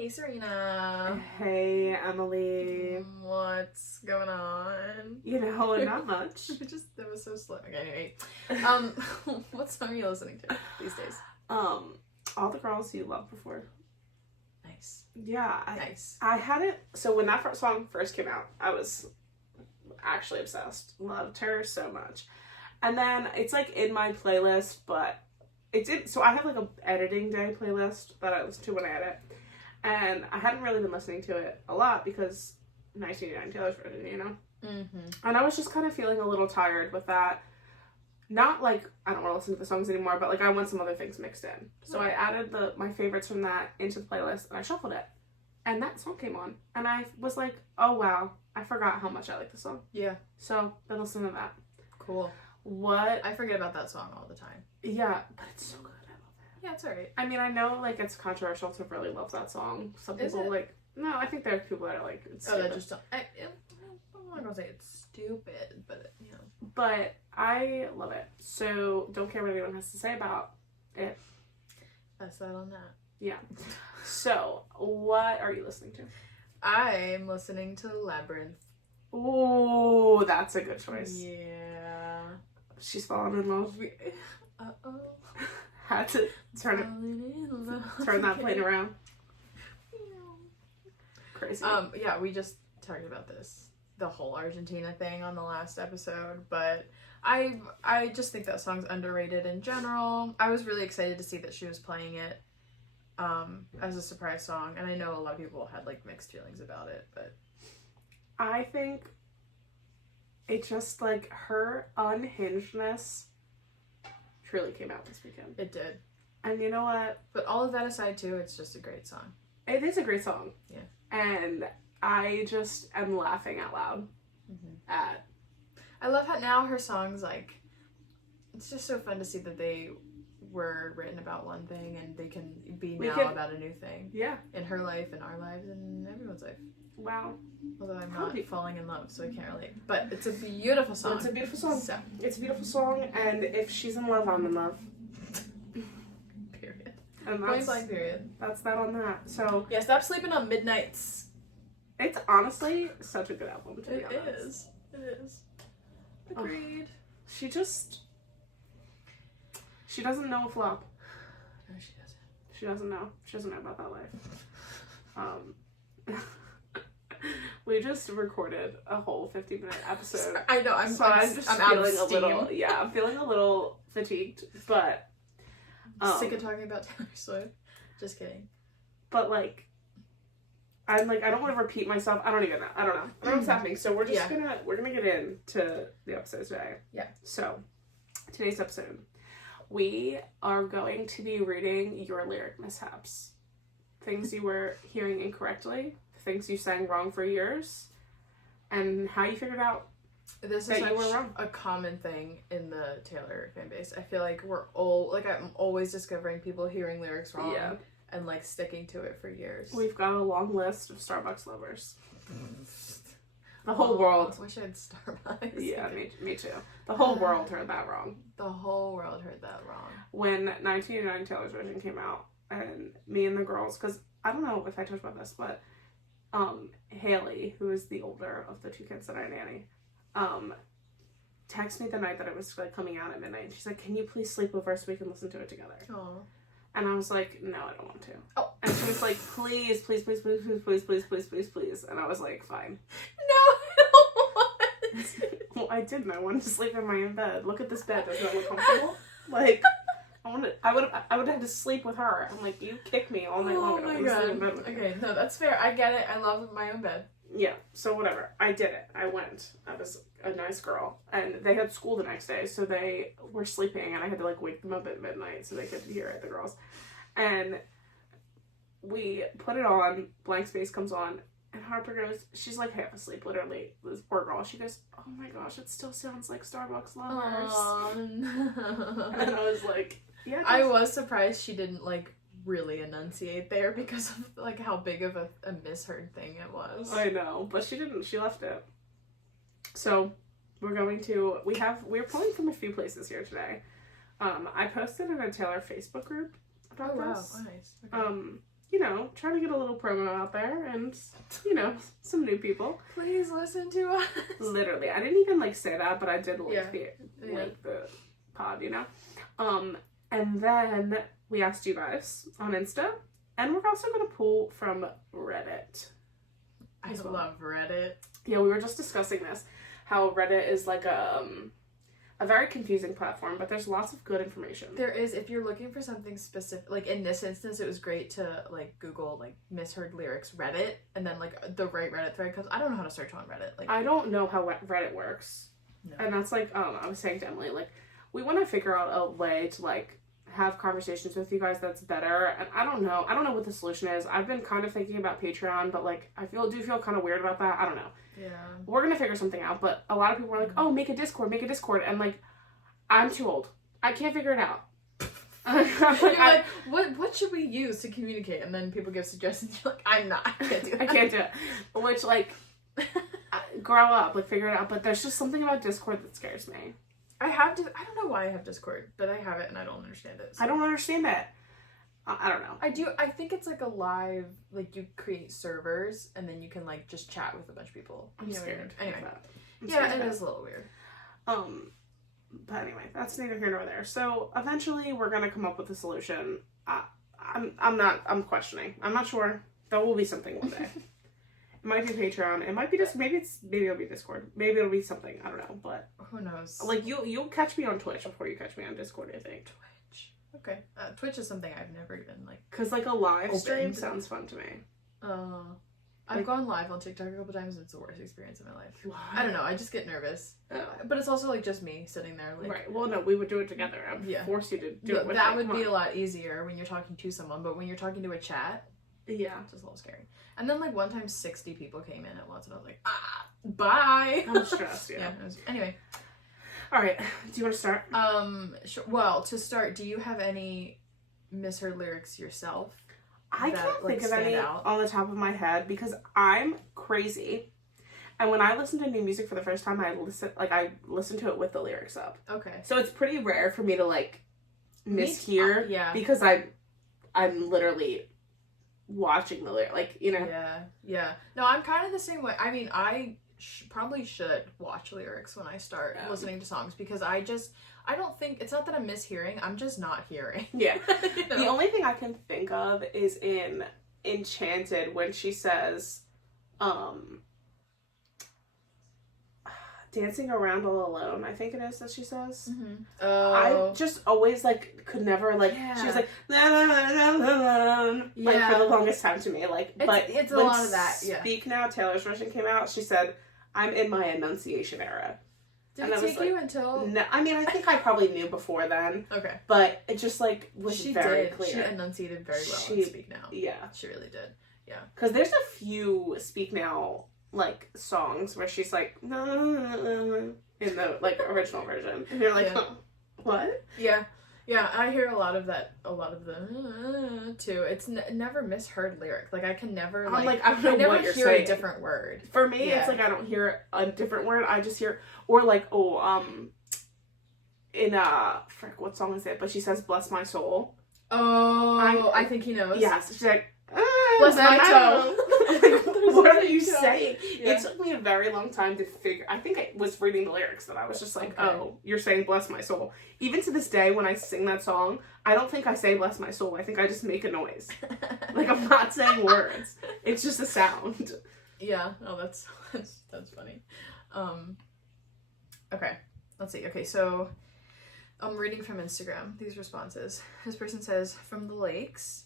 Hey Serena. Hey Emily. What's going on? Not much. That was so slow. Okay, anyway. What song are you listening to these days? All the Girls You Loved Before. Nice. Yeah. Nice. I had it, so when that song first came out, I was actually obsessed. Loved her so much. And then it's like in my playlist, but so I have like a editing day playlist that I listen to when I edit. And I hadn't really been listening to it a lot because 1989 Taylor's version, Mm-hmm. And I was just kind of feeling a little tired with that. Not like I don't want to listen to the songs anymore, but like I want some other things mixed in. So I added my favorites from that into the playlist and I shuffled it. And that song came on. And I was like, oh wow, I forgot how much I like the song. Yeah. So then listen to that. Cool. What? I forget about that song all the time. Yeah, but it's so good. Yeah, it's alright. I mean, I know, like, it's controversial to really love that song. Some people, no, I think there are people that are, like, it's stupid. That just don't... I'm not gonna say it's stupid, but, But I love it. So, don't care what anyone has to say about it. That's that on that. Yeah. So, what are you listening to? I'm listening to Labyrinth. Ooh, that's a good choice. Yeah. She's fallen in love. Uh-oh. Had to turn that plane around. Crazy. Yeah, we just talked about the whole Argentina thing on the last episode, but I just think that song's underrated in general. I was really excited to see that she was playing it as a surprise song, and I know a lot of people had like mixed feelings about it, but I think it just like her unhingedness truly came out this weekend. It did. And you know what? But all of that aside too, it's just a great song. It is a great song. Yeah. And I just am laughing out loud at... I love how now her songs, like, it's just so fun to see that they were written about one thing and they can be about a new thing. Yeah. In her life, in our lives, and everyone's life. Wow. Although I'm not falling in love, so I can't relate. But it's a beautiful song. It's a beautiful song. So. It's a beautiful song, and if she's in love, I'm in love. Period. And Point blank period. That's that on that. So yeah, stop sleeping on Midnights. It's honestly such a good album, to be honest. It is. It is. Agreed. She doesn't know a flop. No, she doesn't. She doesn't know. She doesn't know about that life. We just recorded a whole 50-minute episode. I know. I'm feeling a little. Yeah, I'm feeling a little fatigued, but sick of talking about Taylor Swift. Just kidding. But like, I'm like, I don't want to repeat myself. I don't even know. I don't know what's happening. So we're just gonna get into the episode today. Yeah. So today's episode, we are going to be reading your lyric mishaps, things you were hearing incorrectly, things you sang wrong for years, and how you figured out this is a common thing in the Taylor fan base. I feel like I'm always discovering people hearing lyrics wrong and like sticking to it for years. We've got a long list of Starbucks lovers. The whole world. I wish I had Starbucks. Yeah, me too. The whole world heard that wrong. The whole world heard that wrong. When 1989 Taylor's version came out, and me and the girls, because I don't know if I talked about this, but Haley, who is the older of the two kids that I nanny, texted me the night that it was like coming out at midnight, and she's like, "Can you please sleep over so we can listen to it together?" Aww. And I was like, "No, I don't want to." Oh. And she was like, "Please, please, please, please, please, please, please, please, please, please." And I was like, "Fine." No, I don't want to. Well, I didn't. I wanted to sleep in my own bed. Look at this bed. Does that look comfortable? Like, I would have had to sleep with her. I'm like, you kick me all night long. Oh my god. Okay, no, that's fair. I get it. I love my own bed. Yeah, so whatever. I did it. I went. I was a nice girl. And they had school the next day, so they were sleeping, and I had to, like, wake them up at midnight so they could hear it, the girls. And we put it on, blank space comes on, and Harper goes, she's, like, half asleep, literally, this poor girl. She goes, "Oh my gosh, it still sounds like Starbucks Lovers." Oh, no. And I was like, yeah. I was surprised she didn't, like, really enunciate there because of like how big of a misheard thing it was. I know, but she didn't. She left it. So we're pulling from a few places here today. I posted in a Taylor Facebook group about this. Wow, nice. Okay. trying to get a little promo out there and, some new people. Please listen to us. Literally. I didn't even, say that, but I did link Yeah. the pod, And then we asked you guys on Insta, and we're also going to pull from Reddit. I love Reddit. Yeah, we were just discussing this, how Reddit is like a very confusing platform, but there's lots of good information. There is, if you're looking for something specific, like in this instance, it was great to Google misheard lyrics Reddit, and then the right Reddit thread, because I don't know how to search on Reddit. I don't know how Reddit works. No. And that's I was saying to Emily, we want to figure out a way to have conversations with you guys that's better, and I don't know what the solution is. I've been kind of thinking about Patreon, but I do feel kind of weird about that. I don't know. Yeah. We're gonna figure something out, but a lot of people are like, oh, make a Discord, and I'm too old. I can't figure it out. What should we use to communicate? And then people give suggestions. You're like, I can't do that. I can't do it. Which grow up, figure it out. But there's just something about Discord that scares me. I don't know why I have Discord, but I have it and I don't understand it. So. I don't understand that. I don't know. I think it's a live, you create servers and then you can just chat with a bunch of people. I'm scared. Anyway. Yeah, it is a little weird. But anyway, that's neither here nor there. So eventually we're gonna come up with a solution. I'm questioning. I'm not sure. There will be something one day. It might be Patreon. It might be just maybe it'll be Discord. Maybe it'll be something. I don't know. But who knows? You'll catch me on Twitch before you catch me on Discord, I think. Twitch. Okay. Twitch is something I've never even because a live stream sounds fun to me. I've gone live on TikTok a couple times and it's the worst experience of my life. Why? I don't know. I just get nervous. Oh. But it's also just me sitting there. Right. Well, no, we would do it together. I'd force you to do it with that me. would be a lot easier when you're talking to someone, but when you're talking to a chat, yeah, it's just a little scary. And then one time 60 people came in at once and I was like, bye. I'm stressed, yeah. Anyway. All right. Do you want to start? Sure. Well, to start, do you have any misheard lyrics yourself? I can't think of any on the top of my head because I'm crazy. And when I listen to new music for the first time, I listen to it with the lyrics up. Okay. So it's pretty rare for me to mishear. Yeah. Because I'm literally watching the lyric, Yeah. No, I'm kind of the same way. I mean, I probably should watch lyrics when I start listening to songs because I don't think, it's not that I'm mishearing, I'm just not hearing. Yeah. The only thing I can think of is in Enchanted when she says, dancing around all alone, I think it is that she says. Mm-hmm. I just always could never she was la, la, la, la, la, for the longest time to me but it's a lot of that. Speak Now, Taylor's version came out, she said, I'm in my enunciation era. Did it take you until? No, I mean, I think I probably knew before then. Okay. But it just was very clear. She enunciated very well in Speak Now. Yeah. She really did. Yeah. Because there's a few Speak Now songs where she's in the original version, and you're oh, what? Yeah, I hear a lot of the too. It's never misheard lyric. I can never I don't know what you're hear saying. A different word. For me, it's I don't hear a different word. I just hear in what song is it? But she says "Bless my soul." Oh, I think he knows. Yes, she's bless my toe. What are you saying? Yeah. It took me a very long time to figure. I think I was reading the lyrics that I was just oh, you're saying "bless my soul." Even to this day, when I sing that song, I don't think I say "bless my soul." I think I just make a noise. I'm not saying words. It's just a sound. Yeah. Oh, that's funny. Okay. Let's see. Okay, so I'm reading from Instagram these responses. This person says, "From the lakes."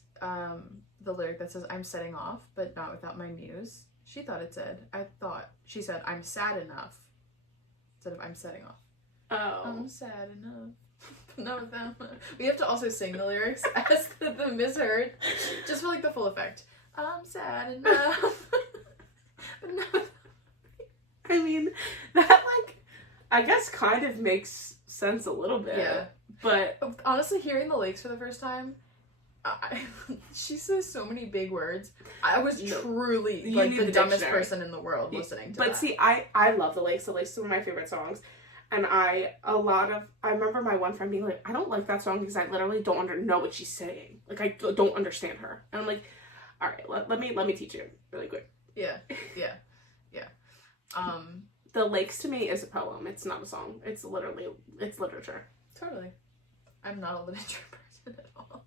The lyric that says, "I'm setting off, but not without my muse." She said, "I'm sad enough," instead of "I'm setting off." Oh. I'm sad enough, but not without my... We have to also sing the lyrics as the misheard, just for the full effect. I'm sad enough, but not without... I mean, that I guess kind of makes sense a little bit. Yeah. But honestly, hearing the lakes for the first time, she says so many big words. I was truly the dumbest person in the world listening to that. But see, I love the lakes. The lakes is one of my favorite songs. And I remember my one friend being I don't like that song because I literally don't know what she's saying. I don't understand her. And I'm All right, let me teach you really quick. Yeah. The Lakes to me is a poem. It's not a song. It's literature. Totally. I'm not a literature person at all.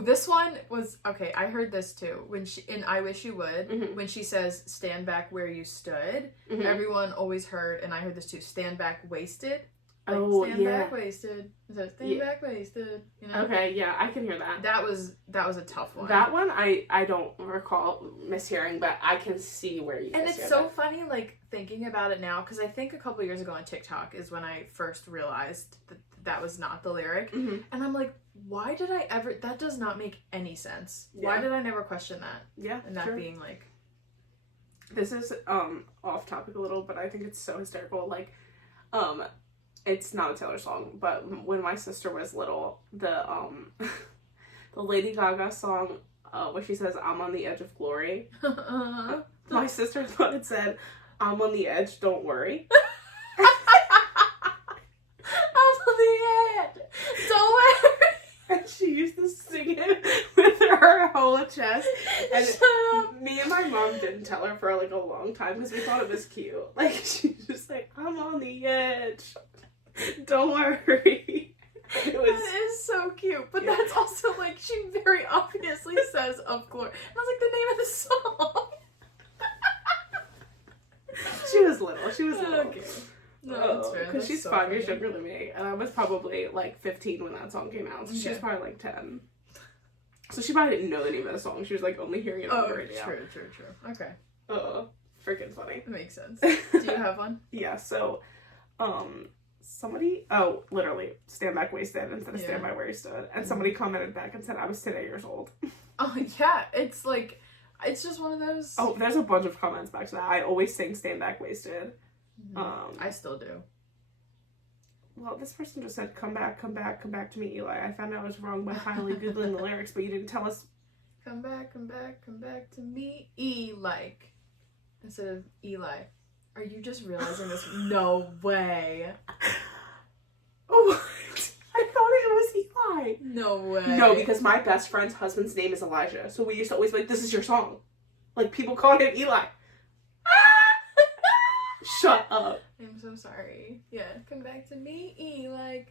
This one was okay. I heard this too when she in "I Wish You Would" when she says "Stand back where you stood." Everyone always heard, and I heard this too. "Stand back wasted." Like, stand back wasted. So stand back wasted. You know? Okay, yeah, I can hear that. That was a tough one. That one I don't recall mishearing, but I can see where you. And it's so funny, like thinking about it now, because I think a couple years ago on TikTok is when I first realized that was not the lyric, and I'm like, why did I ever? That does not make any sense. Yeah. Why did I never question that? Yeah, and that being like, this is off topic a little, but I think it's so hysterical. Like, it's not a Taylor song, but when my sister was little, the Lady Gaga song, where she says, "I'm on the edge of glory," my sister thought it said, "I'm on the edge, don't worry." I'm on the edge, don't worry. And she used to sing it with her whole chest. And Shut up. Me and my mom didn't tell her for like a long time because we thought it was cute. Like, she's just like, "I'm on the edge. Don't worry." That is so cute, but that's also like she very obviously says "of glory." And I was like, the name of the song. She was little. She was little. Okay. No, that's fair. Because she's so 5 years younger than me, and I was probably like 15 when that song came out. So she was probably like 10. So she probably didn't know the name of the song. She was like only hearing it on the radio. True. Okay. Freaking funny. That makes sense. Do you have one? Yeah. So, literally, "Stand back wasted" instead of "Stand by where you stood," and somebody commented back and said, "I was 10 years old." Oh yeah, it's like, it's just one of those. Oh, there's a bunch of comments back to that. I always sing "Stand back wasted." I still do. Well, this person just said, come back to me, Eli. I found out I was wrong by finally Googling the lyrics, but you didn't tell us. Come back to me, Eli. Instead of Eli. Are you just realizing this? No way. What? I thought it was Eli. No way. No, because my best friend's husband's name is Elijah, so we used to always be like, "This is your song." Like, people called him Eli. Shut up. I'm so sorry. Yeah, come back to me, Eli.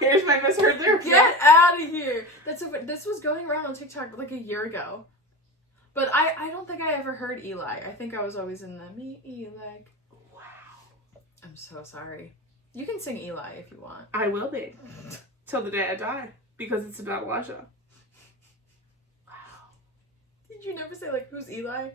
Here's my misheard lyric. Get out of here. This was going around on TikTok like a year ago. But I don't think I ever heard Eli. I think I was always in the me, Eli. Wow. I'm so sorry. You can sing Eli if you want. I will be. Till the day I die. Because it's about Elijah. Did you never say, like, who's Eli?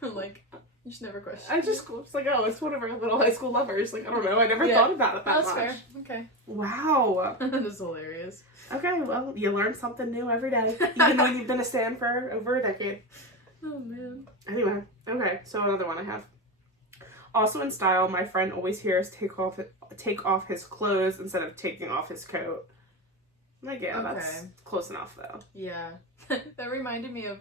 Like, you should never question. I just was like, oh, it's one of our little high school lovers. Like, I don't know. I never thought about it that much. That's fair. Okay. Wow. That is hilarious. Okay, well, you learn something new every day. Even though you've been a stan for over a decade. Oh, man. Anyway, okay, so another one I have. Also in style, my friend always hears take off his clothes instead of taking off his coat. Like, yeah, that's close enough, though. Yeah. That reminded me of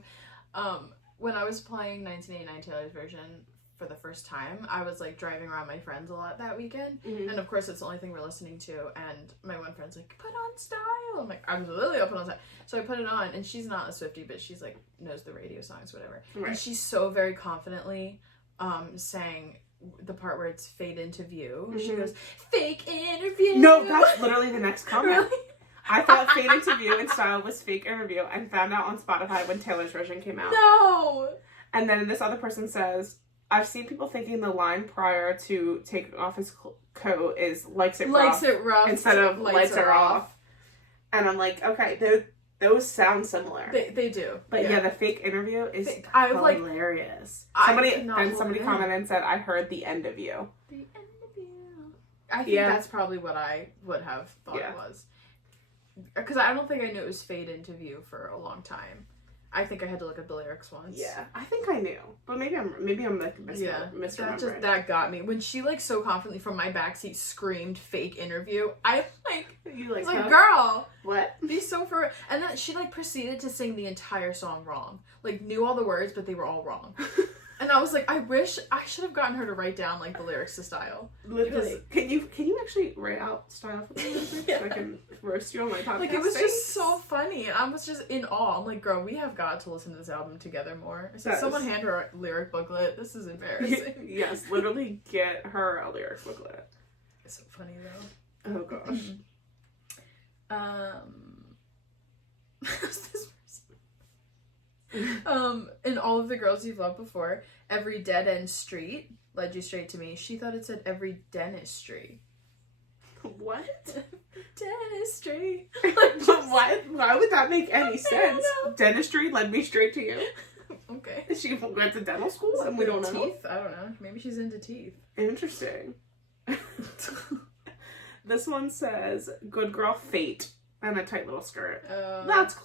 when I was playing 1989 Taylor's version for the first time. I was like driving around my friends a lot that weekend, and of course it's the only thing we're listening to, and my one friend's like, "Put on Style." I'm like, "I'm literally up on Style." So I put it on, and she's not a Swiftie, but she's like knows the radio songs, whatever. Right. And she's so very confidently sang the part where it's fade into view. She goes, "Fake interview." No, that's literally the next comment. Really? I thought Fade Into View in Style was Fake Interview and found out on Spotify when Taylor's version came out. No! And then this other person says, I've seen people thinking the line prior to taking off his coat is likes it rough instead of lights are off. And I'm like, okay, those sound similar. They do. But yeah, the Fake Interview is hilarious. Somebody commented and said, I heard the end of you. The end of you. I think that's probably what I would have thought it was. Because I don't think I knew it was Fade Into View for a long time. I think I had to look at the lyrics once. Yeah, I think I knew, but maybe I'm like misremembering. That got me when she like so confidently from my backseat screamed "Fake Interview." I was like, girl, what? Be so for. And then she like proceeded to sing the entire song wrong. Like knew all the words, but they were all wrong. And I was like, I wish I should have gotten her to write down like the lyrics to Style. Literally. Can you actually write out Style for me Yeah. so I can roast you on my podcast? Like, it was just so funny, and I was just in awe. I'm like, girl, we have got to listen to this album together more. I said, someone hand her a lyric booklet. This is embarrassing. Yes, literally get her a lyric booklet. It's so funny though. Oh gosh. Who's this person? In All of the Girls You've Loved Before, every dead end street led you straight to me. She thought it said every dentistry. What? Dentistry. But what? Why would that make any sense? Dentistry led me straight to you. Okay. She went to dental school and we don't know. Teeth? I don't know. Maybe she's into teeth. Interesting. This one says, good girl fate, and a tight little skirt. That's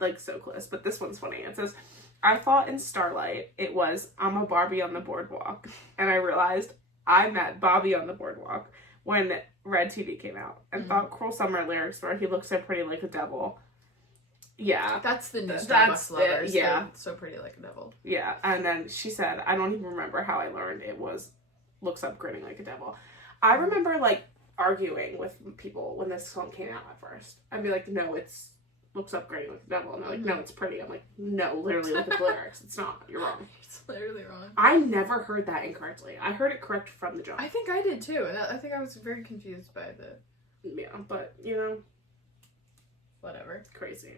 like so close, but this one's funny. It says, I thought in Starlight it was, I'm a Barbie on the boardwalk, and I realized I met Bobby on the boardwalk when Red TV came out, and thought Cruel Summer lyrics were, he looks so pretty like a devil. Yeah. That's the new Starbucks lovers. Yeah. They're so pretty like a devil. Yeah, and then she said, I don't even remember how I learned it was, looks up grinning like a devil. I remember, like, arguing with people when this song came out at first. I'd be like, no, it's looks up grinning like the devil. And they're like, no, it's pretty. I'm like, no, literally look at the lyrics. It's not. You're wrong. It's literally wrong. I never heard that incorrectly. I heard it correct from the jump. I think I did too. And I think I was very confused by the... Yeah, but, you know. Whatever. Crazy.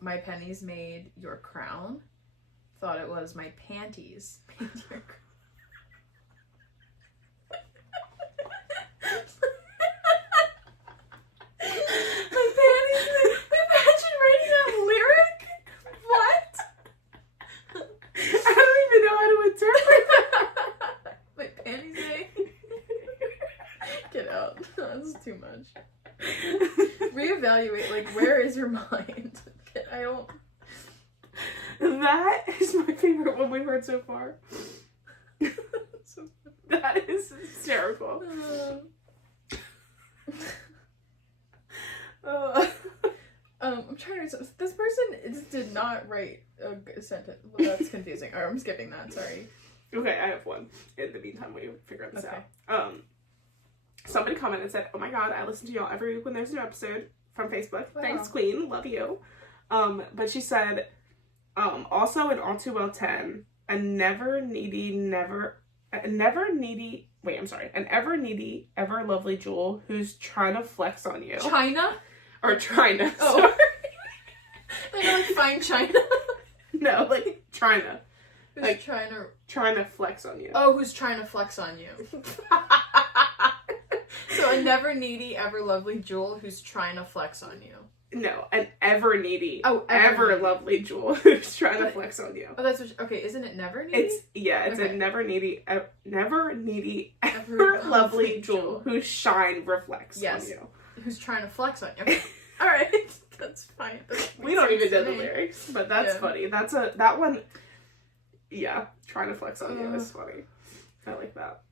My pennies made your crown. Thought it was my panties made your crown. My panties made... Imagine writing that lyric? What? I don't even know how to interpret that. My panties made... Get out. That's too much. Reevaluate, like, where is your mind? I don't... That is my favorite one we've heard so far. That is hysterical. I'm trying to... This person did not write a sentence. Well, that's confusing. Alright, I'm skipping that, sorry. Okay, I have one. In the meantime, we figure this Okay. out. Somebody commented and said, oh my god, I listen to y'all every week when there's a new episode from Facebook. Wow. Thanks, Queen. Love you. But she said, also in All Too Well 10, an ever needy, ever lovely jewel who's trying to flex on you. China? Or trying to. Oh. Sorry. I know, like, fine China. No, like, trying to. Who's Like, trying to flex on you. Oh, who's trying to flex on you. So a never needy, ever lovely jewel who's trying to flex on you. No, an ever needy, ever ever lovely jewel who's trying to flex on you. Oh, that's what... Okay, isn't it never needy? It's Okay. a never needy, ever lovely jewel whose shine reflects on you. Who's trying to flex on you. Alright, that's fine. We don't even know the lyrics, but that's funny. That one, yeah, trying to flex on you is funny. I like that.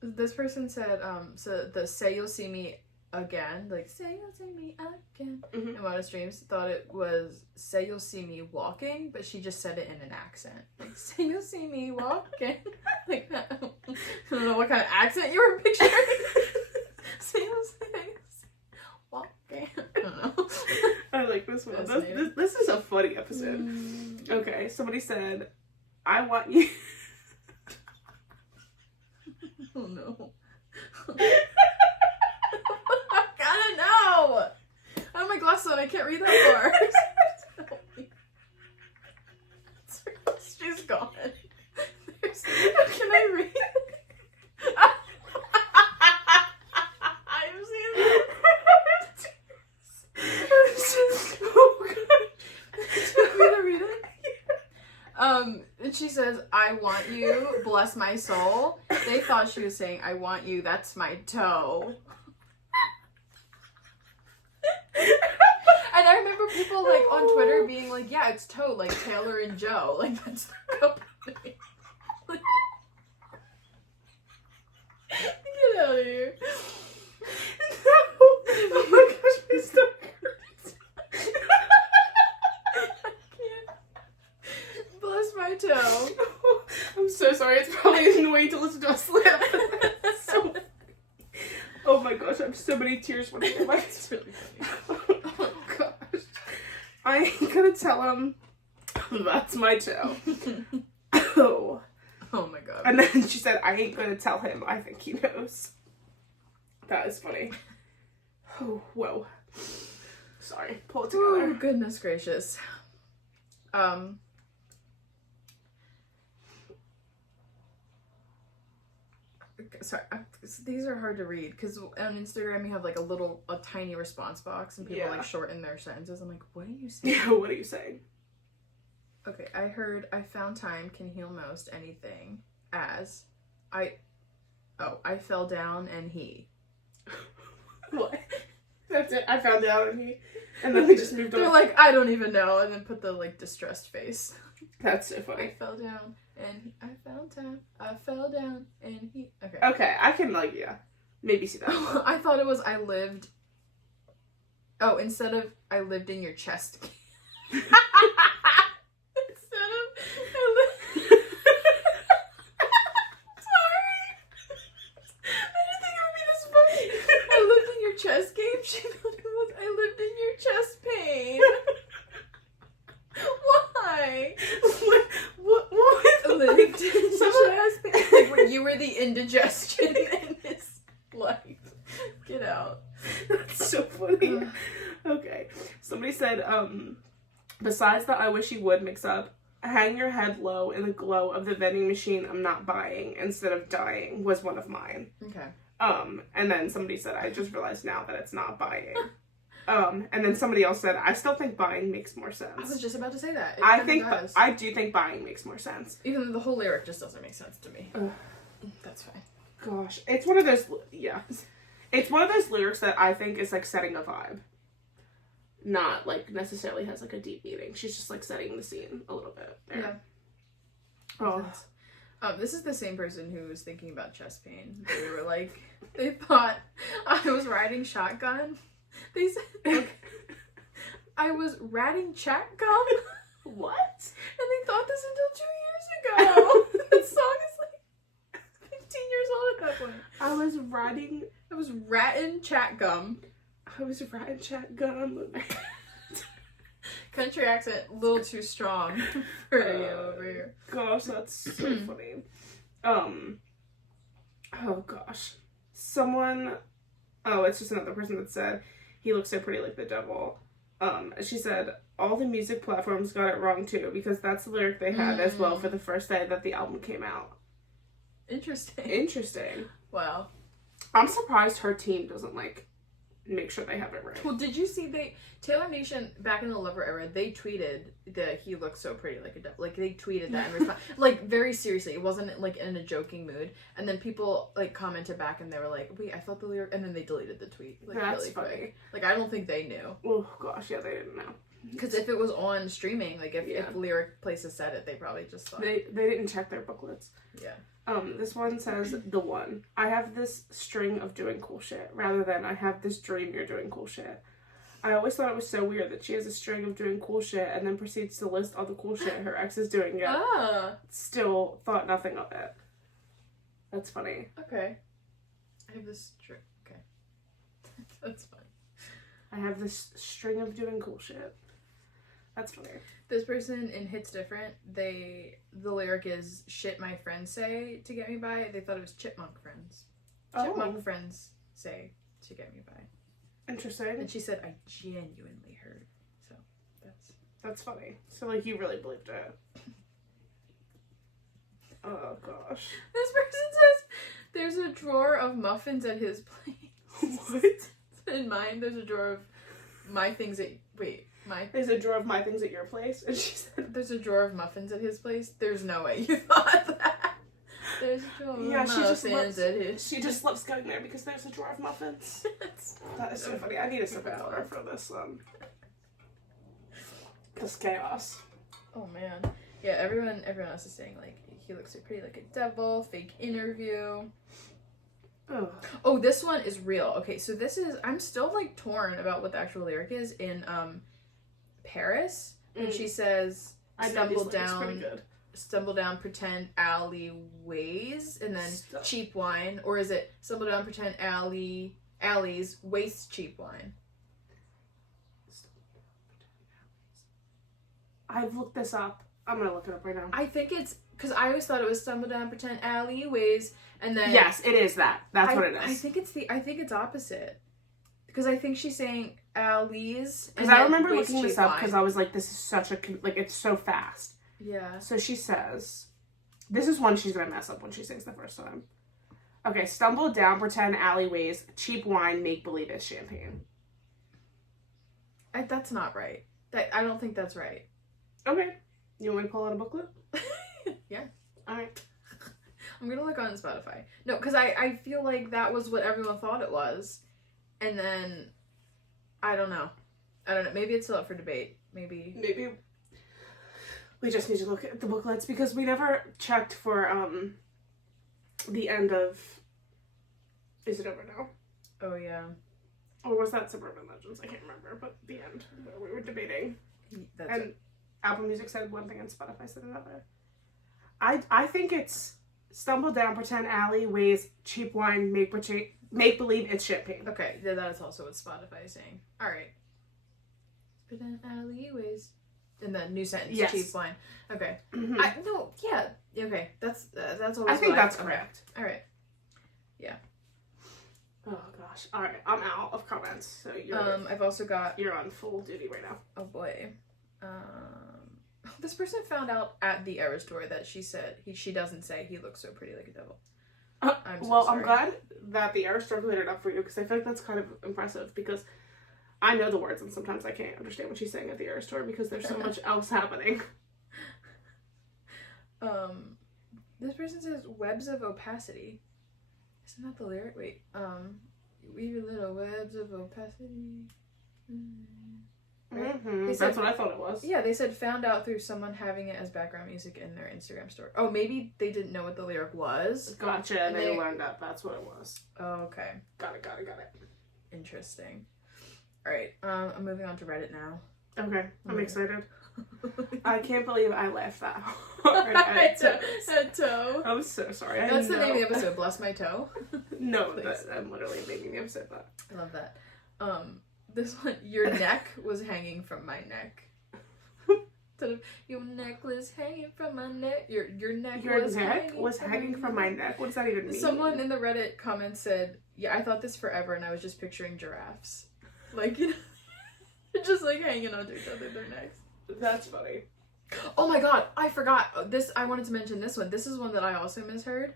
This person said, so the say you'll see me again, like, say you'll see me again, in Modest Dreams, thought it was say you'll see me walking, but she just said it in an accent. Like, say you'll see me walking. Like that. I don't know what kind of accent you were picturing. Say you'll see me walking. I don't know. I like this one. This is a funny episode. Okay, somebody said, I want you... Oh no. I gotta know! I have my glasses on, I can't read that far. She's gone. Can I read? I've seen that. Oh god. Do you want me to read it? And she says, I want you, bless my soul. They thought she was saying, I want you, that's my toe. And I remember people, like, on Twitter being like, yeah, it's toe, like Taylor and Joe. Like, that's the company. Like, get out of here. No! Oh my gosh, my stomach hurts. my gosh, I have so many tears running in my eyes. It's really funny. Oh gosh. I ain't gonna tell him that's my toe. Oh. Oh my god. And then she said, I ain't gonna tell him. I think he knows. That is funny. Oh, whoa. Sorry. Pull it together. Oh, goodness gracious. Sorry, these are hard to read because on Instagram you have like a tiny response box and people like shorten their sentences. I'm like, what are you saying? Yeah, what are you saying? Okay, I heard I found time can heal most anything as I fell down and he. What? That's it. I found out and then we just moved on. They're like, I don't even know, and then put the like distressed face. That's so funny. I fell down and I found time. I fell down and he. Okay. Okay, I can like maybe see that. I thought it was I lived. Oh, instead of I lived in your chest. Chest game, she thought it was I lived in your chest pain. Why? What? Lived in chest pain. Like when you were the indigestion in his life. Get out. That's so funny. Okay. Somebody said, besides the I wish you would mix up, hang your head low in the glow of the vending machine I'm not buying instead of dying was one of mine. Okay. And then somebody said, I just realized now that it's not buying. And then somebody else said, I still think buying makes more sense. I was just about to say that. I do think buying makes more sense. Even though the whole lyric just doesn't make sense to me. Ugh. That's fine. Gosh. It's one of those, It's one of those lyrics that I think is like setting a vibe. Not like necessarily has like a deep meaning. She's just like setting the scene a little bit there. Yeah. Oh. This is the same person who was thinking about chest pain. They were like, they thought I was riding shotgun. They said, okay, I was ratting chat gum. What? And they thought this until 2 years ago. The song is like 15 years old at that point. I was ratting chat gum. Country accent, a little too strong for you over here. Gosh, that's so funny. Oh gosh. It's just another person that said, he looks so pretty like the devil. She said, all the music platforms got it wrong too, because that's the lyric they had as well for the first day that the album came out. Interesting. Wow. I'm surprised her team doesn't make sure they have it right. Well, did you see Taylor Nation back in the Lover era, they tweeted that he looked so pretty like a devil. Like they tweeted that in response, like very seriously. It wasn't like in a joking mood. And then people like commented back and they were like, "Wait, I thought the lyric," and then they deleted the tweet. Like that's really funny. Quick. Like I don't think they knew. Oh gosh, yeah, they didn't know. Because if it was on streaming, like if lyric places said it, they probably just thought they didn't check their booklets. Yeah. This one says, the one. I have this string of doing cool shit, rather than I have this dream you're doing cool shit. I always thought it was so weird that she has a string of doing cool shit and then proceeds to list all the cool shit her ex is doing, yet still thought nothing of it. That's funny. Okay. I have this string. Okay. That's fine. I have this string of doing cool shit. That's funny. This person in Hits Different, the lyric is shit my friends say to get me by. They thought it was chipmunk friends. Chipmunk friends say to get me by. Interesting. And she said, I genuinely heard. So that's funny. So like you really believed it. Oh gosh. This person says there's a drawer of muffins at his place. What? In mine, there's a drawer of my things at There's a drawer of my things at your place, and she said there's a drawer of muffins at his place. There's no way you thought that. There's a drawer of muffins at his. She just loves going there because there's a drawer of muffins. That is so funny. I need a sip of water for this chaos. Oh man, yeah. Everyone else is saying like he looks so pretty like a devil. Fake interview. Oh, this one is real. Okay, so I'm still like torn about what the actual lyric is in Paris. And she says stumble down pretend alleyways and then cheap wine, or is it stumble down pretend alley Allie's waist cheap wine. I've looked this up. I'm gonna look it up right now. I think it's because I always thought it was stumble down pretend alleyways, and then yes, it is that. That's what it is. I think it's opposite because I think she's saying alleys. Because I remember looking this up because I was like, this is such a it's so fast. Yeah. So she says, this is one she's gonna mess up when she sings the first time. Okay, stumble down pretend alleyways, cheap wine, make believe it's champagne. That's not right. I don't think that's right. Okay. You want me to pull out a booklet? Yeah. Alright. I'm gonna look on Spotify. No, because I feel like that was what everyone thought it was. And then, I don't know. Maybe it's still up for debate. Maybe we just need to look at the booklets because we never checked for the end of Is It Over Now? Oh, yeah. Or was that Suburban Legends? I can't remember, but the end where we were debating. That's Apple Music said one thing and Spotify said another. I think it's stumble down, pretend alleyways, cheap wine, make believe it's champagne. Okay, that's also what Spotify is saying. All right. Pretend alleyways. In the new sentence, yes. Cheap wine. Okay. Mm-hmm. Okay. That's all. I think that's correct. All right. Yeah. Oh gosh. All right. I'm out of comments. So I've also got. You're on full duty right now. Oh boy. This person found out at the Era store that she said she doesn't say he looks so pretty like a devil. I'm glad that the Era store cleared it up for you because I feel like that's kind of impressive because I know the words and sometimes I can't understand what she's saying at the Era store because there's so much else happening. This person says webs of opacity. Isn't that the lyric? Wait. Weave your little webs of opacity. Right? Mm-hmm. That's what I thought it was. Yeah, they said found out through someone having it as background music in their Instagram story. Oh, maybe they didn't know what the lyric was. Gotcha, and they learned that that's what it was. Oh, okay. Got it. Interesting. Alright, I'm moving on to Reddit now. Okay, I'm excited. I can't believe I laughed that hard at toe. I'm so sorry. That's the name of the episode, Bless My Toe? No, I'm literally making the episode that. I love that. This one, your neck was hanging from my neck. Your neck was hanging from my neck. Your neck was hanging from my neck? What does that even mean? Someone in the Reddit comment said, yeah, I thought this forever and I was just picturing giraffes. Like, you know, just like hanging onto each other, their necks. That's funny. Oh my god, I forgot. I wanted to mention this one. This is one that I also misheard.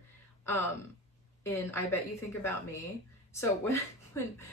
In I Bet You Think About Me. So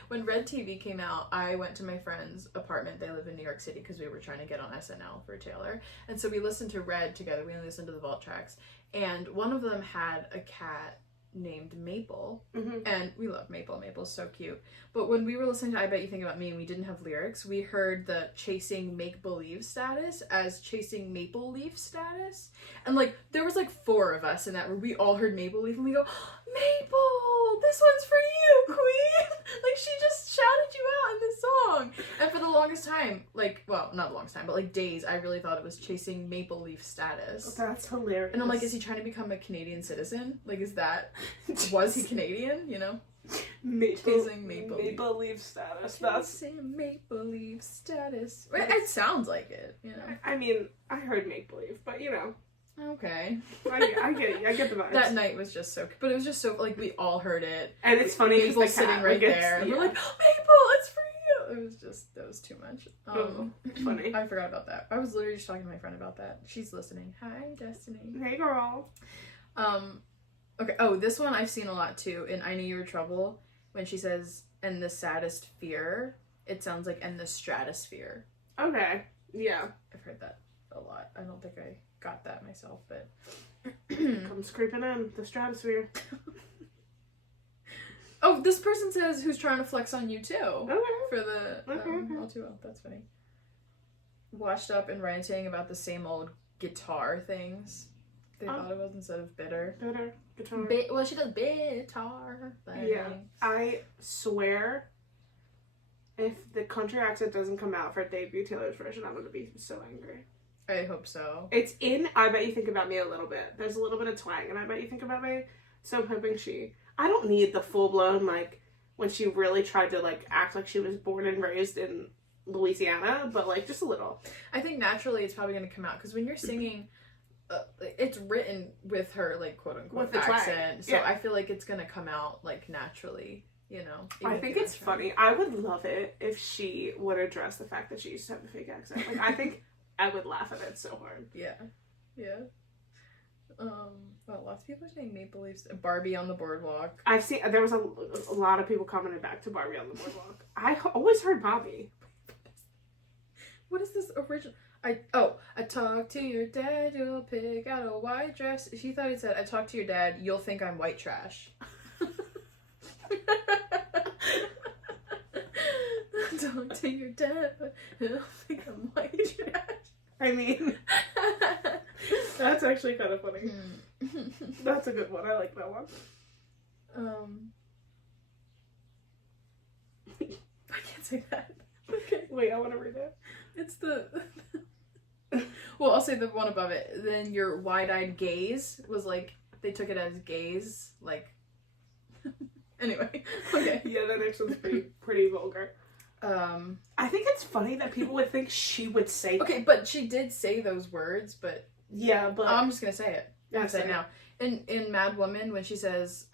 when Red TV came out, I went to my friend's apartment. They live in New York City because we were trying to get on SNL for Taylor. And so we listened to Red together. We listened to the vault tracks. And one of them had a cat named Maple. Mm-hmm. And we love Maple. Maple's so cute. But when we were listening to I Bet You Think About Me and we didn't have lyrics, we heard the chasing make-believe status as chasing maple leaf status. And like, there was like 4 of us in that where we all heard maple leaf and we go, Maple, this one's for you, queen. Like, she just shouted you out in this song. And for the longest time, like, well, not the longest time, but like days, I really thought it was chasing maple leaf status. That's hilarious. And I'm like, is he trying to become a Canadian citizen? Like, was he Canadian, you know? Chasing maple leaf status. Chasing maple leaf status. It sounds like it, you know. I mean, I heard make believe, but you know. Okay. I get it. I get the vibes. That night was just so, but it was just so, like, we all heard it. And it's funny because Maple's sitting right there. And we're like, oh, Maple, it's for you. It was just, that was too much. Funny. I forgot about that. I was literally just talking to my friend about that. She's listening. Hi, Destiny. Hey, girl. Okay. Oh, this one I've seen a lot too. In I Knew You Were Trouble, when she says, and the saddest fear, it sounds like, and the stratosphere. Okay. Yeah. I've heard that a lot. I don't think I got that myself, but comes creeping in the stratosphere. Oh, this person says who's trying to flex on you too. Okay. For the all too well. That's funny. Washed up and ranting about the same old guitar things. They thought it was instead of bitter. Bitter guitar. Well, she does guitar. Yeah. I swear, if the country accent doesn't come out for debut Taylor's version, I'm gonna be so angry. I hope so. It's in I Bet You Think About Me a little bit. There's a little bit of twang, and I Bet You Think About Me. So I'm hoping I don't need the full blown like when she really tried to, like, act like she was born and raised in Louisiana, but, like, just a little. I think naturally it's probably going to come out, because when you're singing, it's written with her, like, quote-unquote accent, so I feel like it's going to come out, like, naturally, you know? I think it's funny. I would love it if she would address the fact that she used to have a fake accent. Like, I think I would laugh at it so hard. Yeah. Yeah. Well, lots of people are saying Maple Leafs, Barbie on the Boardwalk. I've seen, there was a lot of people commenting back to Barbie on the Boardwalk. I always heard Bobby. What is this original? I talk to your dad, you'll pick out a white dress. She thought it said, I talk to your dad, you'll think I'm white trash. Talk to your dad, you'll think I'm white trash. I mean, that's actually kind of funny. That's a good one. I like that one. I can't say that. Okay. Wait, I want to read it. It's the... Well, I'll say the one above it. Then your wide-eyed gaze was like, they took it as gaze, like... Anyway, okay. Yeah, that next one's pretty vulgar. I think it's funny that people would think she would say that. Okay, but she did say those words, but... Yeah, but... I'm just gonna say it. Yeah, say it now. In Mad Woman, when she says,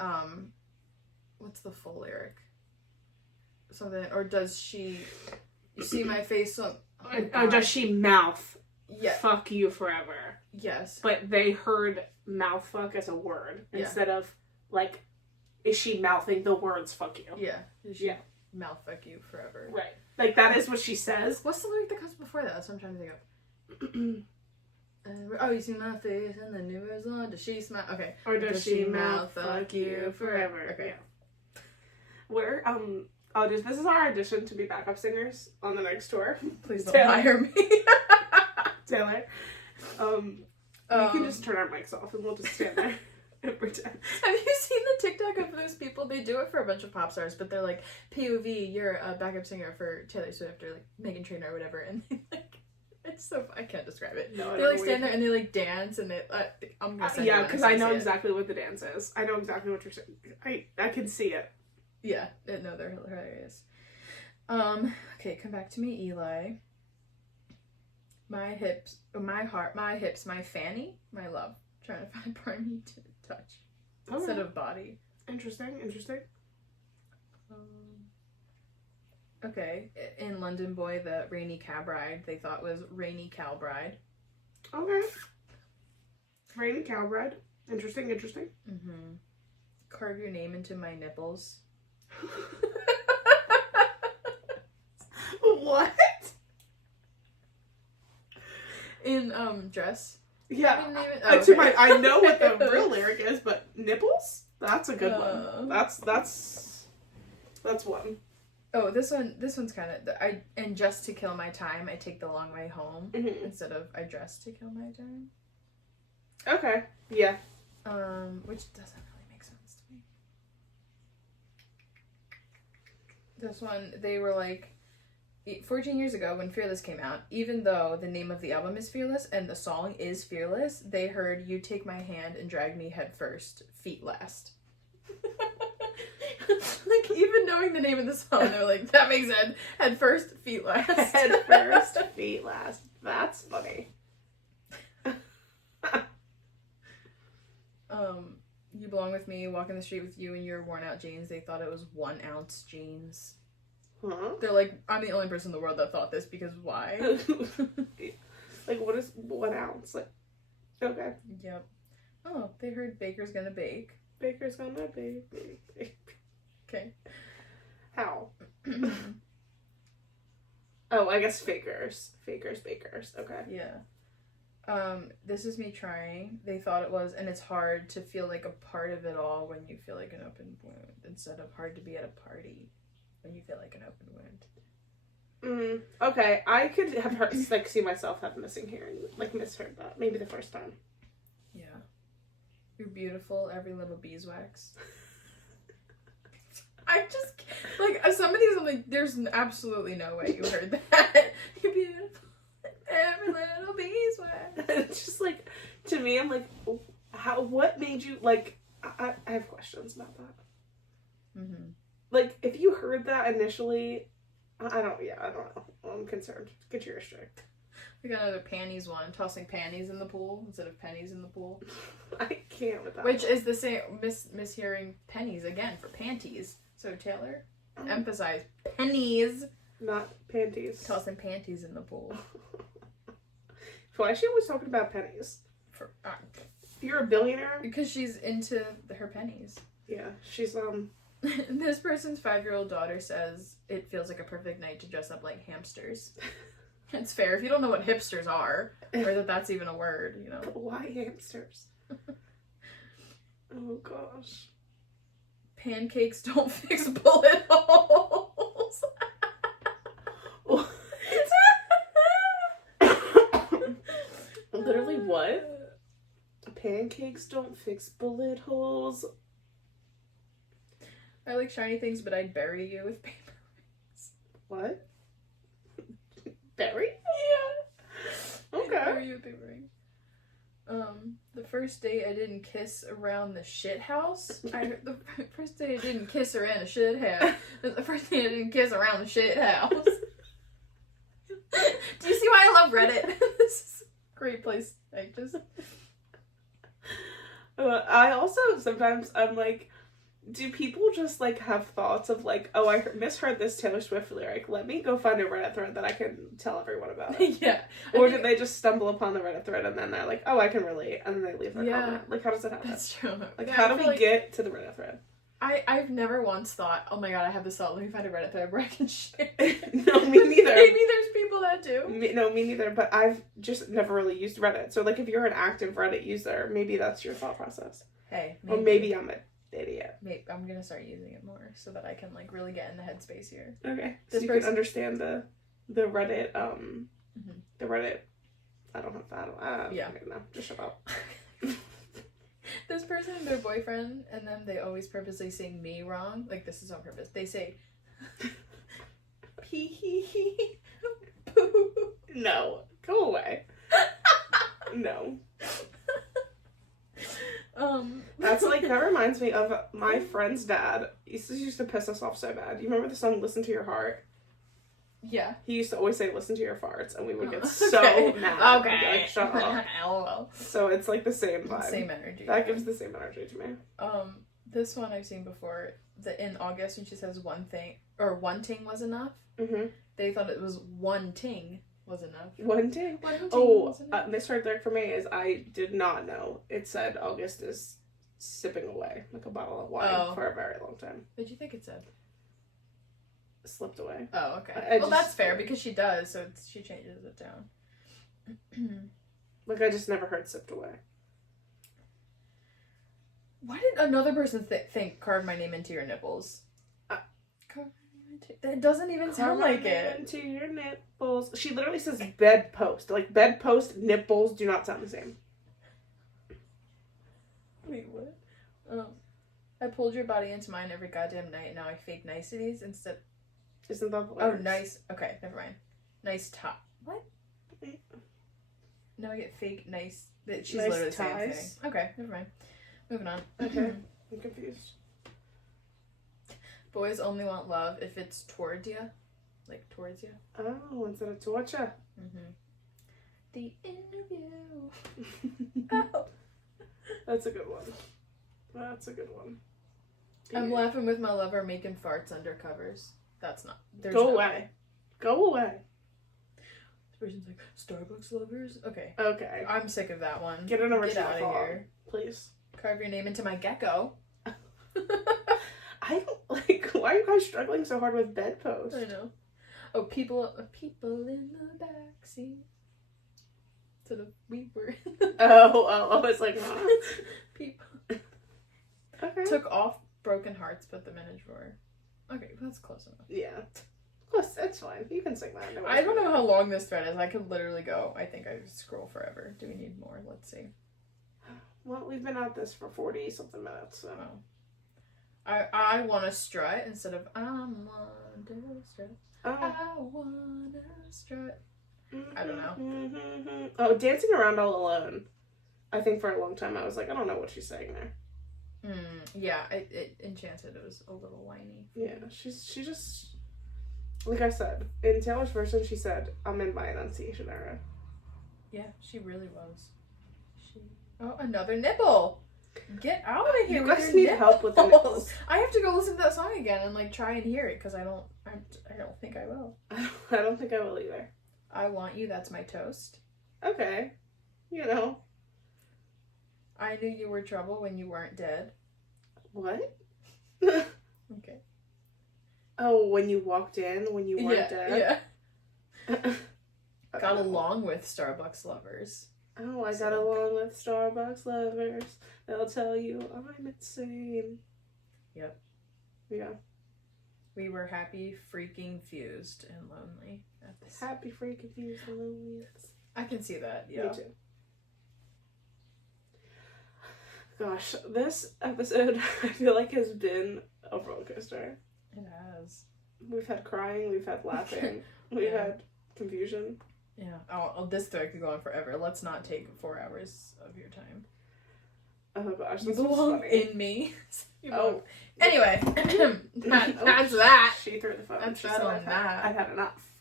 what's the full lyric? Something, or does she... You see my face on... Or does she mouth, yeah, fuck you forever? Yes. But they heard mouth fuck as a word, instead of, like, is she mouthing the words fuck you? Yeah. Does she mouth fuck you forever? Right. Like, that is what she says. What's the lyric that comes before that? That's what I'm trying to think of. Oh, you see my face and the new is on. Does she smile? Okay. Or does she mouth fuck you forever? Okay. Yeah. We're, this is our audition to be backup singers on the next tour. Please don't hire me. Taylor. You can just turn our mics off and we'll just stand there and pretend. Have you seen the TikTok of those people? They do it for a bunch of pop stars, but they're like, POV, you're a backup singer for Taylor Swift or like Meghan Trainor or whatever, and they like, it's so, I can't describe it. No, they like stand there and they like dance and they, I'm gonna send yeah, because I know exactly what the dance is. I know exactly what you're saying. I can see it. Yeah, no, they're hilarious. Okay, come back to me, Eli. My hips, my heart, my hips, my fanny, my love. Trying to find part of me to touch instead of body. Interesting. Okay, in London Boy, the Rainy Cab Ride, they thought was Rainy Cow Bride. Okay. Rainy Cow Bride. Interesting. Mm-hmm. Carve your name into my nipples. What? In Dress. Yeah. I know what the real lyric is, but nipples? That's a good one. That's one. Oh, this one's kind of and just to kill my time, I take the long way home instead of I dress to kill my time. Okay. Yeah. Which doesn't really make sense to me. This one, they were like, 14 years ago when Fearless came out, even though the name of the album is Fearless and the song is Fearless, they heard You Take My Hand and Drag Me Head First, Feet Last. Like, even knowing the name of the song, they're like, that makes sense. Head first, feet last. Head first, feet last. That's funny. You Belong With Me, Walking the Street With You in Your Worn Out Jeans. They thought it was 1 ounce jeans. Huh? They're like, I'm the only person in the world that thought this because why? Like, what is 1 ounce? Like, okay. Yep. Oh, they heard Baker's Gonna Bake. Baker's gonna bake. Okay. How? Oh, I guess fakers. Bakers. Okay. Yeah. This Is Me Trying. They thought it was, and it's hard to feel like a part of it all when you feel like an open wound, instead of hard to be at a party when you feel like an open wound. Okay, I could have heard, like, see myself have missing hearing, like, misheard that. Maybe the first time. Yeah. You're beautiful, every little beeswax. I just, like, some of these, I'm like, there's absolutely no way you heard that. You're beautiful, every little beeswax. It's just, like, to me, I'm like, what made you, like, I have questions about that. Mm-hmm. Like, if heard that initially, I don't know. I'm concerned. Get your strict. We got another panties one. Tossing panties in the pool instead of pennies in the pool. I can't with that. Which is the same, mishearing pennies again for panties. So Taylor, emphasize pennies. Not panties. Tossing panties in the pool. Why is she always talking about pennies? You're a billionaire? Because she's into her pennies. Yeah, she's, This person's 5-year-old daughter says it feels like a perfect night to dress up like hamsters. It's fair if you don't know what hipsters are, or that's even a word, you know. Why hamsters? Oh gosh. Pancakes don't fix bullet holes. What? Literally what? Pancakes don't fix bullet holes. I like shiny things, but I'd bury you with paper rings. What? Berry? Yeah. Okay. I'd bury you with paper rings. The first date I didn't kiss around the shit house. The first date I didn't kiss her in a shit house. The first date I didn't kiss around the shit house. Do you see why I love Reddit? This is a great place. Like, just. I also sometimes I'm like, do people just like have thoughts of like, oh, I misheard this Taylor Swift lyric. Let me go find a Reddit thread that I can tell everyone about it. Yeah. Or did they just stumble upon the Reddit thread and then they're like, oh, I can relate, and then they leave their comment? Like, how does that happen? That's true. Like, Yeah, how I do feel we like get to the Reddit thread? I've never once thought, oh my god, I have this thought. Let me find a Reddit thread where I can share. No, me neither. Maybe there's people that do. Me neither. But I've just never really used Reddit. So like, if you're an active Reddit user, maybe that's your thought process. Hey. Or maybe I'm an idiot. Maybe I'm gonna start using it more so that I can like really get in the headspace here. Okay. So you can understand the Reddit. The Reddit. I don't have that. Yeah. No, just shut up. This person and their boyfriend, and then they always purposely sing me wrong. Like, this is on purpose. They say, pee hee hee, poo. No. Go away. No. That's like, that reminds me of my friend's dad. He used to piss us off so bad. You remember the song Listen to Your Heart? Yeah. He used to always say listen to your farts, and we would get Okay. so mad. Okay. We'd be like, shut up. LOL. So it's like the same vibe. Same energy. That gives the same energy to me. This one I've seen before. In August when she says one thing was enough. Mm-hmm. They thought it was one ting was enough. One ting? Misheard lyric for me is I did not know. It said August is sipping away like a bottle of wine for a very long time. What did you think it said? Slipped away. Oh, okay. That's fair because she does, so she changes it down. Like, I just never heard sipped away. Why did another person think carve my name into your nipples? That doesn't even sound like it. Into your nipples. She literally says bedpost. Like, bedpost, nipples do not sound the same. Wait, what? I pulled your body into mine every goddamn night, and now I fake niceties instead. Isn't that the lyrics? Oh, nice. Okay, never mind. Nice top. What? No, I get fake nice. She's nice literally saying thing. Okay, never mind. Moving on. Okay, I'm confused. Boys only want love if it's towards you. Like, towards you. Oh, instead of torture. Mm-hmm. The interview. Oh. That's a good one. That's a good one. I'm laughing with my lover making farts under covers. That's not. Go away. Go away. This person's like, Starbucks lovers? Okay. Okay. I'm sick of that one. Get an original Get out of here. Please. Carve your name into my gecko. I don't, like, why are you guys struggling so hard with bedpost? I know. Oh, people in the backseat. So we were. I was like, huh? People. Okay. Took off broken hearts, put them in a drawer. Okay, that's close enough. Yeah. Close, that's fine. You can sing that. No, I don't know how long this thread is. I could literally go. I think I scroll forever. Do we need more? Let's see. Well, we've been at this for 40-something minutes, so. Oh. I want to strut instead of I'm on to strut. Oh. I want to strut. I don't know. Oh, Dancing Around All Alone. I think for a long time I was like, I don't know what she's saying there. Yeah, it Enchanted. It was a little whiny. Yeah. she just, like I said, in Taylor's version, she said, I'm in my enunciation era. Yeah, she really was. Oh, another nipple! Get out of here! You with guys your need nipples. help with the nipples. I have to go listen to that song again and like try and hear it because I don't think I will. I don't think I will either. I want you. That's my toast. Okay, you know. I knew you were trouble when you weren't dead. What? Okay. Oh, when you walked in, when you weren't dead? Yeah. Got along with Starbucks lovers. Oh, I got along with Starbucks lovers. They'll tell you I'm insane. Yep. Yeah. We were happy, freaking fused, and lonely at this. Happy, freaking fused, and lonely. I can see that, yeah. Me too. Gosh, this episode, I feel like, has been a roller coaster. It has. We've had crying, we've had laughing, we've had confusion. Yeah. Oh, this thread could go on forever. Let's not take 4 hours of your time. Oh gosh, You this was belong funny. in me. Oh. Anyway, that's that. She threw the phone. That's She that said, on that. I've had enough.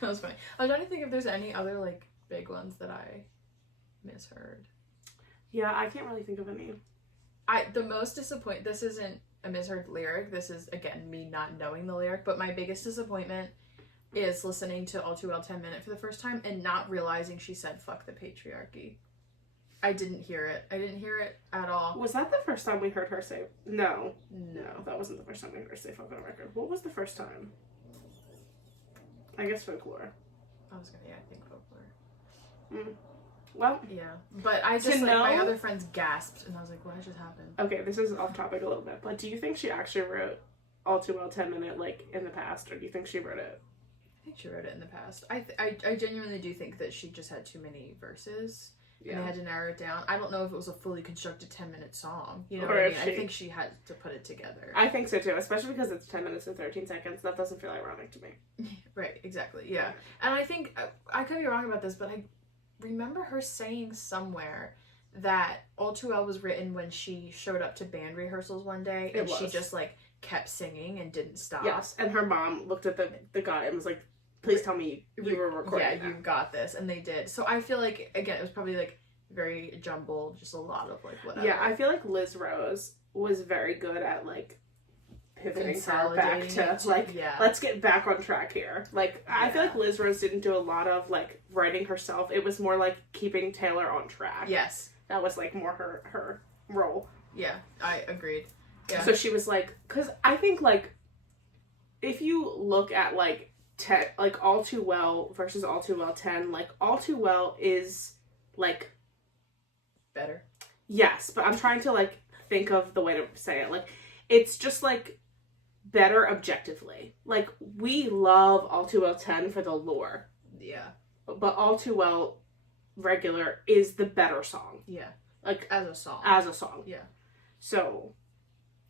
That was funny. I was trying to think if there's any other, like, big ones that I misheard. Yeah, I can't really think of any. The most disappoint. This isn't a misheard lyric. This is, again, me not knowing the lyric. But my biggest disappointment is listening to All Too Well 10 Minute for the first time and not realizing she said fuck the patriarchy. I didn't hear it. I didn't hear it at all. Was that the first time we heard her say... No, No. that wasn't the first time we heard her say fuck on a record. What was the first time? I guess Folklore. I was gonna, I think Folklore. Well, Yeah. But I just, my other friends gasped and I was like, what just happened? okay, this is off topic a little bit, but do you think she actually wrote All Too Well 10 Minute, like, in the past, or do you think she wrote it? I think she wrote it in the past. I genuinely do think that she just had too many verses. Yeah. And they had to narrow it down. I don't know if it was a fully constructed 10-minute song. You know Or what I if mean? I think she had to put it together. I think so too, especially because it's 10 minutes and 13 seconds. That doesn't feel ironic to me. Right, exactly, yeah. And I think, I could be wrong about this, but I remember her saying somewhere that All Too Well was written when she showed up to band rehearsals one day and she just, like, kept singing and didn't stop. Yes, and her mom looked at the guy and was like, please tell me you were recording Yeah, that. you got this. And they did. So I feel like, again, it was probably, like, very jumbled, just a lot of, like, whatever. Yeah, I feel like Liz Rose was very good at, like, pivoting her back to, like, let's get back on track here. Like, I feel like Liz Rose didn't do a lot of, like, writing herself. It was more, like, keeping Taylor on track. Yes. That was, like, more her role. Yeah, I agreed. Yeah. So she was, like, because I think, like, if you look at, like, All Too Well versus All Too Well 10, like, All Too Well is, like... better. Yes, but I'm trying to, like, think of the way to say it. Like, it's just, like, better objectively. Like, we love All Too Well 10 for the lore. Yeah. But All Too Well regular is the better song. Yeah. Like, as a song. Yeah. I So,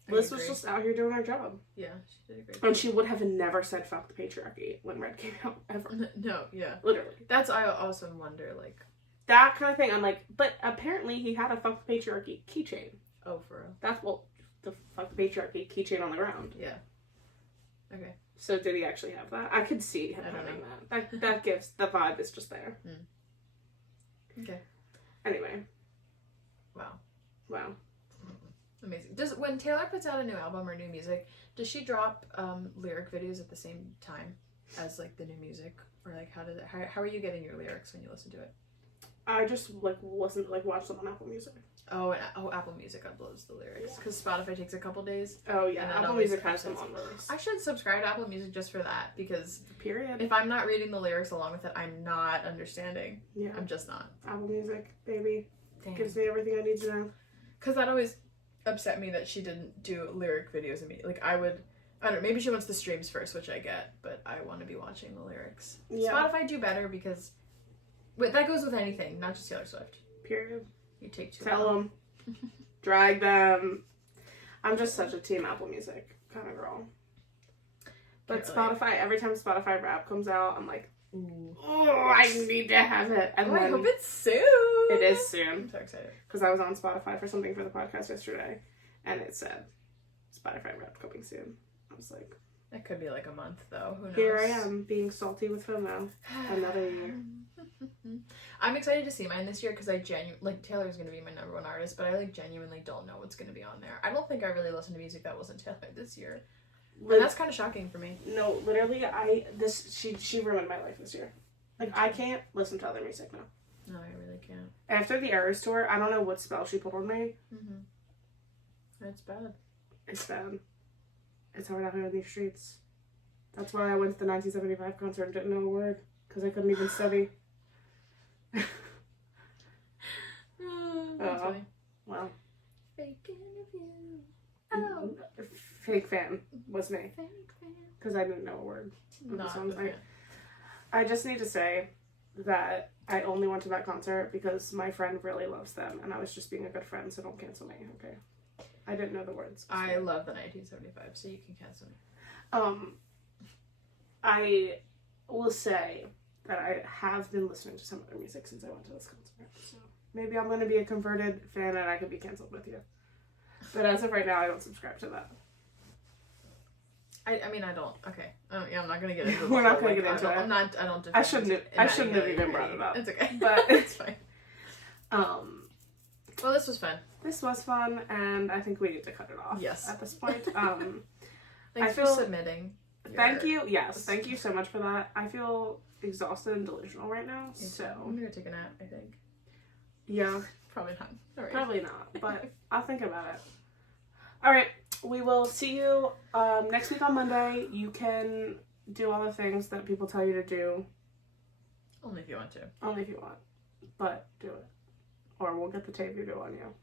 Liz was just out here doing her job. Yeah, she did a great job. And she would have never said fuck the patriarchy when Red came out, ever. No, yeah. Literally. That's, I also wonder, like... That kind of thing. I'm like, but apparently he had a fuck the patriarchy keychain. Oh, for real? That's, well, the fuck the patriarchy keychain on the ground. Yeah. Okay. So did he actually have that? I could see him having that. That gives, the vibe is just there. Okay. Anyway. Wow. Amazing. When Taylor puts out a new album or new music, does she drop lyric videos at the same time as, like, the new music? Or, like, how are you getting your lyrics when you listen to it? I just, like, wasn't, like, watch them on Apple Music. Oh, Apple Music uploads the lyrics. Because Spotify takes a couple days. Oh, yeah. Apple Music has them on release. I should subscribe to Apple Music just for that. Because period. If I'm not reading the lyrics along with it, I'm not understanding. Yeah. I'm just not. Apple Music, baby. Damn. Gives me everything I need to know. Because that always upset me that she didn't do lyric videos immediately. Like, I don't know, maybe she wants the streams first, which I get, but I want to be watching the lyrics. Yeah. Spotify do better because... But that goes with anything, not just Taylor Swift. Period. You take too Tell them. Drag them. I'm just such a team Apple Music kind of girl. But Spotify, every time Spotify rap comes out, I'm like, ooh, oh, I need to have it. And I hope it's soon. It is soon. I'm so excited. Because I was on Spotify for something for the podcast yesterday, and it said, Spotify rap coming soon. I was like, It could be like a month though. Who knows? Here I am being salty with FOMO. Another year. I'm excited to see mine this year because I like Taylor's gonna be my number one artist, but I like genuinely don't know what's gonna be on there. I don't think I really listened to music that wasn't Taylor this year, and that's kind of shocking for me. No, literally, she ruined my life this year. Like I can't listen to other music now. No, I really can't. After the Eras tour, I don't know what spell she put on me. It's bad. It's bad. It's hard out here in these streets. That's why I went to the 1975 concert and didn't know a word because I couldn't even study. That's funny. Well. Fake interview. Oh. Fake fan was me. Fake fan. Because I didn't know a word. Not songs a fan. I just need to say that I only went to that concert because my friend really loves them and I was just being a good friend, so don't cancel me, okay? I didn't know the words. I love the 1975, so you can cancel me. I will say that I have been listening to some other music since I went to this concert, so maybe I'm going to be a converted fan and I could be canceled with you. But as of right now, I don't subscribe to that. I mean, I don't. Okay. Yeah, I'm not going to get into it. We're not going to get into it. I don't defend I shouldn't have even brought it up. It's okay. But it's fine. Well, this was fun. This was fun, and I think we need to cut it off. Yes. At this point. Thanks for submitting. Thank you. Yes. Thank you so much for that. I feel exhausted and delusional right now. So I'm going to take a nap, I think. Yeah. Probably not. All right. Probably not, but I'll think about it. All right. We will see you next week on Monday. You can do all the things that people tell you to do. Only if you want to. Only if you want. But do it. Or we'll get the tape you do on you.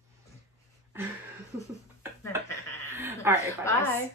All right. Bye. Bye. Guys.